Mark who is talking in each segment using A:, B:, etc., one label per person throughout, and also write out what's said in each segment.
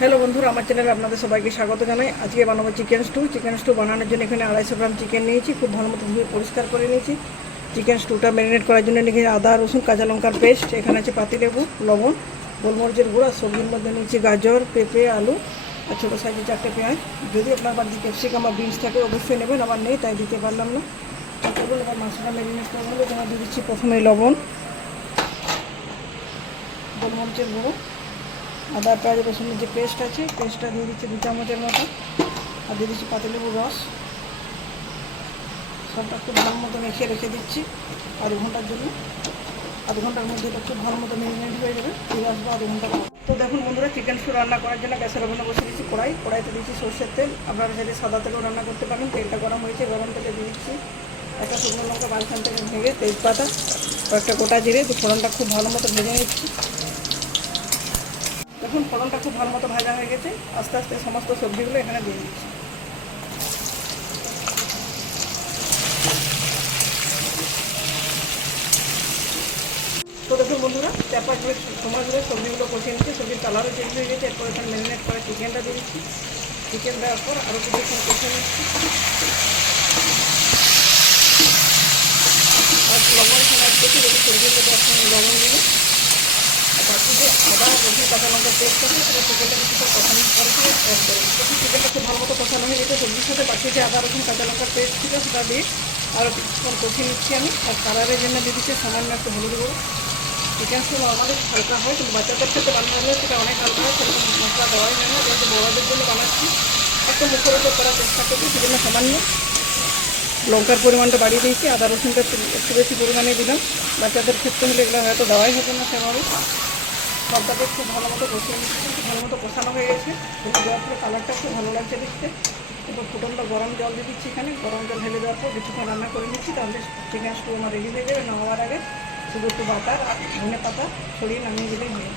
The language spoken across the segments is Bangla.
A: হ্যালো বন্ধুরা, আমার চ্যানেলে আপনাদের সবাইকে স্বাগত জানাই। আজকে বানাবো চিকেন স্টু চিকেন স্টু বানানোর জন্য এখানে আড়াইশো গ্রাম চিকেন নিয়েছি। খুব ভালো মতো ধুয়ে পরিষ্কার করে নিয়েছি। চিকেন স্টুটা ম্যারিনেট করার জন্য নিয়েছি আদা, রসুন, কাঁচা লঙ্কার পেস্ট এখানে আছে পাতিলেবু লবণ, গোলমরিচের গুঁড়া, সবজির মধ্যে নিয়েছি গাজর, পেঁপে, আলু আর ছোটো সাইজের চারটে পেঁয়াজ। যদি আপনার বাড়িতে ক্যাপসিকাম বা বিনস থাকে, অবশ্যই নেবেন। আমার নেই, তাই দিতে পারলাম না। তো চলুন, এবার মাছটা ম্যারিনেট করে নেব। যেমন দিয়ে দিচ্ছি প্রথমে লবণ, গোলমরিচের গুঁড়ো। আদা পেঁয়াজ রসুনের যে পেস্ট আছে পেস্টটা দিয়ে দিচ্ছি দু চামচের মতো। আর দিয়ে দিচ্ছি পাতিলেবুর রস। সবটা একটু ভালো মতো মেখে রেখে দিচ্ছি আধ ঘণ্টার জন্য। আধ ঘণ্টার মধ্যে এটা খুব ভালো মতো মেরিনেট হয়ে যাবে। ফিরে আসব আধ ঘণ্টা তো দেখুন বন্ধুরা চিকেন স্টু রান্না করার জন্য গ্যাসের ওভেনে বসে দিচ্ছি কড়াই। কড়াইতে দিচ্ছি সর্ষের তেল। আপনারা চাইলে সাদা তেলেও রান্না করতে পারেন। তেলটা গরম হয়েছে, গরম তেলে দিয়ে দিচ্ছি একটা শুকনো লঙ্কা মাঝখান থেকে ভেঙে তেজপাতা, কয়েকটা গোটা জিরে ফোড়নটা খুব ভালো মতো ভেজে নিচ্ছি। দেখুন ফোড়নটা খুব ভালো মতো ভাজা হয়ে গেছে। আস্তে আস্তে সমস্ত সবজিগুলো এখানে দিয়ে দিচ্ছি। তো দেখুন বন্ধুরা চার পাঁচ সময় ধরে সবজিগুলো কষিয়ে নিচ্ছে। সবজির কালারও চেঞ্জ হয়ে গেছে। এরপর এখানে ম্যারিনেট করে চিকেনটা দিয়ে দিচ্ছি। চিকেন দেওয়ার পর আরও কিছুক্ষণ কষিয়ে নিচ্ছি। আর লবণ এখানে সবজির মধ্যে লবণ দিলে আর বাকি যে আদা রসুন কাঁচা লঙ্কার পেস্ট আছে সেটা চিকেনটা কিছুটা কষানোর পরে দিয়ে অ্যাড করে দেখুন চিকেনটা খুব ভালো মতো কষানো হয়ে গেছে, সবজির সাথে বাকি যে আদা রসুন কাঁচা লঙ্কার পেস্ট ছিল, সেটা দিয়ে আরও কিছুক্ষণ কষিয়ে নিচ্ছি আমি। আর কালারের জন্য দিয়ে দিচ্ছি সামান্য একটু হলুদ গুঁড়ো। চিকেন স্টু নর্মালি হালকা হয়, কিন্তু বাচ্চাদের ক্ষেত্রে বানানো হলে সেটা অনেক হালকা হয়, সেরকম মশলা দেওয়াই হয় না, যেহেতু বড়দের জন্য বানাচ্ছি। একটু মুখের উপর করার চেষ্টা করছি, সেজন্য সামান্য লঙ্কার পরিমাণটা বাড়িয়ে দিয়েছি, আদা রসুনটা একটু বেশি পরিমাণে দিলাম। বাচ্চাদের ক্ষেত্রে হলে এগুলো হয়তো দেওয়াই হতো না সেভাবে। সবটাকে খুব ভালো মতো কষিয়ে নিচ্ছি, খুব ভালো মতো কষানো হয়ে গেছে। কিন্তু দেওয়ার পরে কালারটা খুব ভালো লাগছে দেখতে। এরপর ফুটনটা গরম জল দিয়ে দিচ্ছি এখানে, গরম জল ঢেলে দেওয়ার পর কিছুক্ষণ রান্না করে নিচ্ছি, তাহলে চিকেন স্টু আমার রেডি হয়ে যাবে নামাবার আগে। শুধু একটু বাটার আর ধনে পাতা ছড়িয়ে নামিয়ে দিলেই হয়ে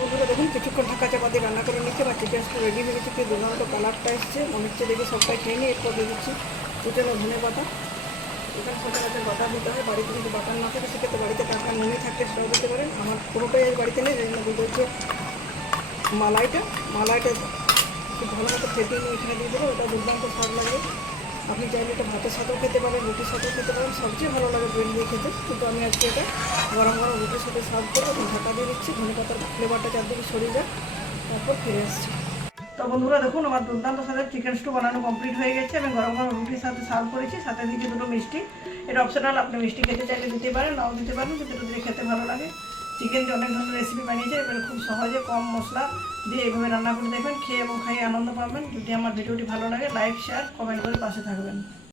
A: বন্ধুরা দেখুন, কিছুক্ষণ ঢাকা চাপা দিয়ে রান্না করে নিচ্ছে বা চিকেন স্টু রেডি হয়ে গেছে। দুর্দান্ত কালারটা এসছে, মনে হচ্ছে দেখে সবটাই খেয়ে নিই এরপর দিয়ে দিচ্ছি কুচানো ধনে পাতা। এখানে সচরাচর বাটার দিতে হয়, বাড়িতে যদি বাটার না থাকে, সেক্ষেত্রে বাড়িতে টাকা নুনে থাকলে সেটাও দিতে পারেন। আমার পুরোটাই আজ বাড়িতে নেই জন্য দিতে হচ্ছে মালাইটা মালাইটা খুব ভালো মতো ফেটিয়ে নিয়ে এখানে দিয়ে দেবো, ওটা দুর্দান্ত স্বাদ লাগবে। আপনি চাইলে এটা ভাতের সাথেও খেতে পারেন, রুটির সাথেও খেতে পারেন, সবচেয়ে ভালো লাগে ব্রেড দিয়ে খেতে। কিন্তু আমি আজকে এটা গরম গরম রুটির সাথে সার্ভ করব, ঢাকা দিয়ে দিচ্ছি, ধনে পাতার ফ্লেভারটা চারদিকে সরিয়ে যায় তারপর ফিরে আসছি। তো বন্ধুরা দেখুন, আমার দুর্দান্ত সাথে চিকেন স্টু বানানো কমপ্লিট হয়ে গেছে। আমি গরম গরম রুটির সাথে সার্ভ করেছি, সাথে দিচ্ছি দুটো মিষ্টি। এটা অপশনাল আপনি মিষ্টি খেতে চাইলে দিতে পারেন, নাও দিতে পারেন, কিন্তু দিয়ে খেতে ভালো লাগে। চিকেন দিয়ে অনেক ধরনের রেসিপি বানিয়েছে, এবারে খুব সহজে কম মশলা দিয়ে এইভাবে রান্না করে দেখবেন, খেয়ে এবং খাইয়ে আনন্দ পাবেন। যদি আমার ভিডিওটি ভালো লাগে লাইক শেয়ার কমেন্ট করে পাশে থাকবেন।